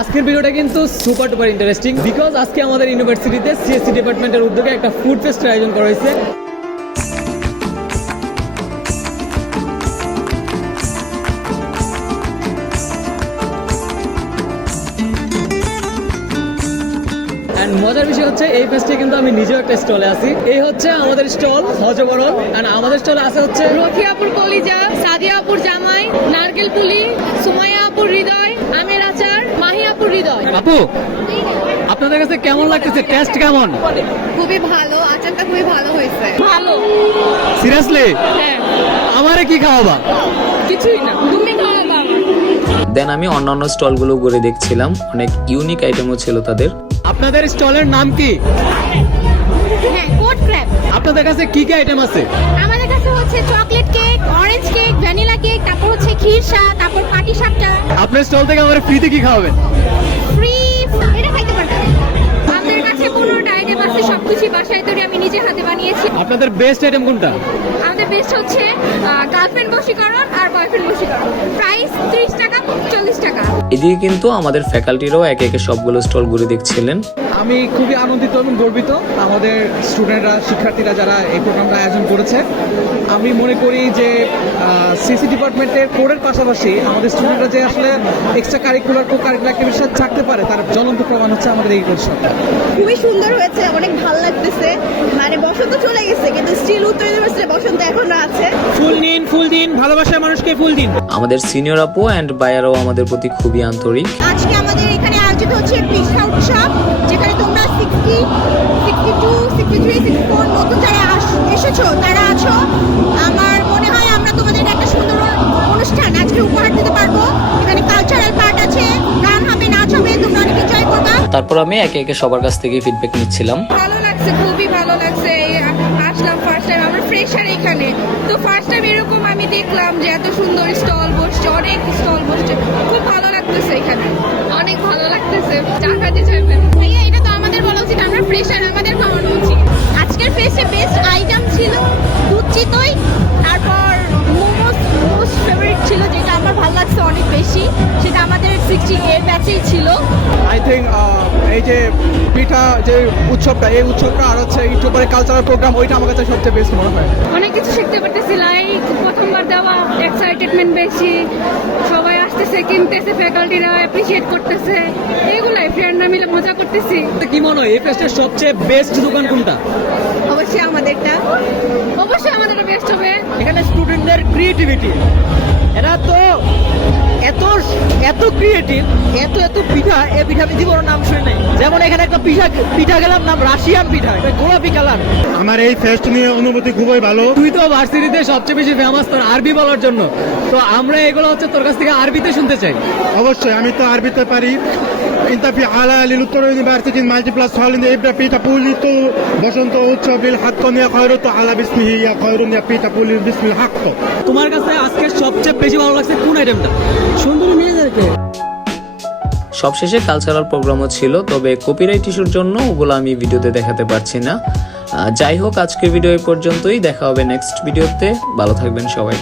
আজকের ভিডিওটা কিন্তু সুপার টুপার ইন্টারেস্টিং বিকজ আজকে আমাদের ইউনিভার্সিটিতে সিএসসি ডিপার্টমেন্টের উদ্যোগে একটা ফুড ফেস্টের আয়োজন করা হয়েছে। মজার বিষয় হচ্ছে এই ফেস্টে কিন্তু আমি নিজেও একটা স্টলে আছি। এই হচ্ছে আমাদের স্টল হজবরল, এন্ড আমাদের স্টলে আছে হচ্ছে রফিয়াপুর কলিজা, সাদিয়াপুর জামাই, নারকেল পুলি, সুমাইয়াপুর হৃদয়, আমের আচার, মাহিয়াপুর হৃদয়। আপু, আপনাদের কাছে কেমন লাগতেছে? টেস্ট কেমন? খুবই ভালো, আচারটা খুবই ভালো হয়েছে। ভালো। সিরিয়াসলি? হ্যাঁ। আমারে কি খাওয়াবা? কিছুই না, তুমি খাওয়াবা। দেন আমি অন্যান্য স্টলগুলো ঘুরে দেখছিলাম, অনেক ইউনিক আইটেমও ছিল তাদের। আপনাদের স্টলের নাম কি? হ্যাঁ, কোড ক্র্যাব। আপনাদের কাছে কি কি আইটেম আছে? আমাদের কাছে হচ্ছে chocolate cake, orange cake, vanilla cake, তারপর হচ্ছে ক্ষীরসা, তারপর পাটি সাপটা। আপনার স্টল থেকে আমার ফ্রিতে কি খাওয়াবেন? ফ্রি এটা খাইতে পারবেন। আমাদের কাছে 15টা আইটেম আছে, সবকিছু বাসায় তৈরি, আমি নিজে হাতে বানিয়েছি। আপনাদের বেস্ট আইটেম কোনটা? আমাদের বেস্ট হচ্ছে গার্লফ্রেন্ড বশীকরণ আর বয়ফ্রেন্ড বশীকরণ। প্রাইস 30 টাকা, 40 টাকা। এদিকে কিন্তু আমাদের ফ্যাকাল্টিরাও একে একে সবগুলো স্টল ঘুরে দেখছিলেন। আমি খুবই আনন্দিত এবং গর্বিত আমাদের স্টুডেন্টরা, শিক্ষার্থীরা যারা এই প্রোগ্রামটা আয়োজন করেছে। আমি মনে করি যে সিএসসি ডিপার্টমেন্টের কোরের পাশাপাশি আমাদের স্টুডেন্টরা যে আসলে এক্সট্রা কারিকুলার কো কারিকুলার অ্যাক্টিভিটির সাথে থাকতে পারে তার জ্বলন্ত প্রমাণ হচ্ছে আমাদের এই কোর্সটা। খুবই সুন্দর হয়েছে, অনেক ভালো লাগতেছে। মানে বসন্ত চলে গেছে কিন্তু স্টিল উত্তর ইউনিভার্সিটি বসন্ত এখনো আছে। ফুল দিন ভালোবাসার মানুষকে ফুল দিন। আমাদের সিনিয়র আপু অ্যান্ড বায়ারও আমাদের প্রতি খুবই আন্তরিক। আজকে আমাদের এখানে আয়োজিত হচ্ছে পিঠা উৎসব, যেখানে তোমরা 60, 62, 63, 64 নতুন যারা এসেছো তারা আছো। আমার মনে হয় আমরা তোমাদের একটা সুন্দর অনুষ্ঠান আজকে উপহার দিতে পারবো। এখানে কালচারাল পার্ট আছে, গান হবে, নাচ হবে, তোমরা অনেক এনজয় করবা। তারপর আমি একে একে সবার কাছ থেকে ফিডব্যাক নিচ্ছিলাম। ভালো লাগছে, খুবই ভালো লাগছে। আসলাম ফার্স্ট টাইম, আমরা ফ্রেশার এখানে, তো ফার্স্ট টাইম এরকম আমি দেখলাম যে এত সুন্দর স্টল বসছে, অনেক স্টল বসছে, খুব ভালো লাগতেছে এখানে, অনেক ভালো লাগতেছে। চা খাতে যাবেন ভাইয়া? এটা তো আমাদের বলা উচিত, আমরা ফ্রেশার, আমাদের খাওয়ানো উচিত। আজকের ফেস্টে বেস্ট আইটেম ছিল দুধ চিতই, তারপর মোমোস মোস্ট ফেভারিট ছিল, যেটা আমার ভালো লাগছে অনেক বেশি, সেটা আমাদের 60 এর ব্যাচেই ছিল। আই থিঙ্ক এই যে পিঠা যে উৎসবটা, এই উৎসবটা আর হচ্ছে একটু পরে কালচারাল প্রোগ্রাম, ওইটা আমার কাছে সবচেয়ে বেস্ট মনে হয়। অনেক কিছু শিখতে পারতেছি, লাইক প্রথমবার দেওয়া এক্সাইটেডমেন্ট বেশি, সবাই আসতেছে, কিনতেছে, ফ্যাকাল্টিরা অ্যাপ্রিশিয়েট করতেছে, এগুলাই ফ্রেন্ডরা মিলে মজা করতেছি। কি মনে হয় এই ফেস্টের সবচেয়ে বেস্ট দোকান কোনটা? অবশ্যই আমাদেরটা, অবশ্যই আমাদেরটা বেস্ট হবে। এখানে স্টুডেন্টদের ক্রিয়েটিভিটি, এরা তো এত ক্রিয়েটিভ, এত পিঠা, এই পিঠা আমি জীবনের নাম শুনে নাই। যেমন এখানে একটা পিঠা গেলাম, নাম রাশিয়ান পিঠা, গোলাপি কালার। আমার এই ফেস্ট নিয়ে অনুভূতি খুবই ভালো। তুই তো ভার্সিটিতে সবচেয়ে বেশি ফেমাস তোর আরবি বলার জন্য, তো আমরা এগুলো হচ্ছে তোর কাছ থেকে আরবিতে শুনতে চাই। অবশ্যই আমি তো আরবিতে পারি। انت في على للتر يونيفرسيتي مالتي بلس هول ان ابدا بيتا بوليتو বসন্ত উৎসব الحق يا خيرت على باسمه يا خير يا بيتا بولي باسم الحق। তোমার কাছে আজকে সবচেয়ে বেশি ভালো লাগছে কোন আইটেমটা? সুন্দরী মেয়েদেরকে। সবশেষে কালচারাল প্রোগ্রামও ছিল, তবে কপিরাইট ইস্যুর জন্য ওগুলো আমি ভিডিওতে দেখাতে পারছি না। যাই হোক, আজকের ভিডিও এই পর্যন্তই। দেখা হবে নেক্সট ভিডিওতে। ভালো থাকবেন সবাই।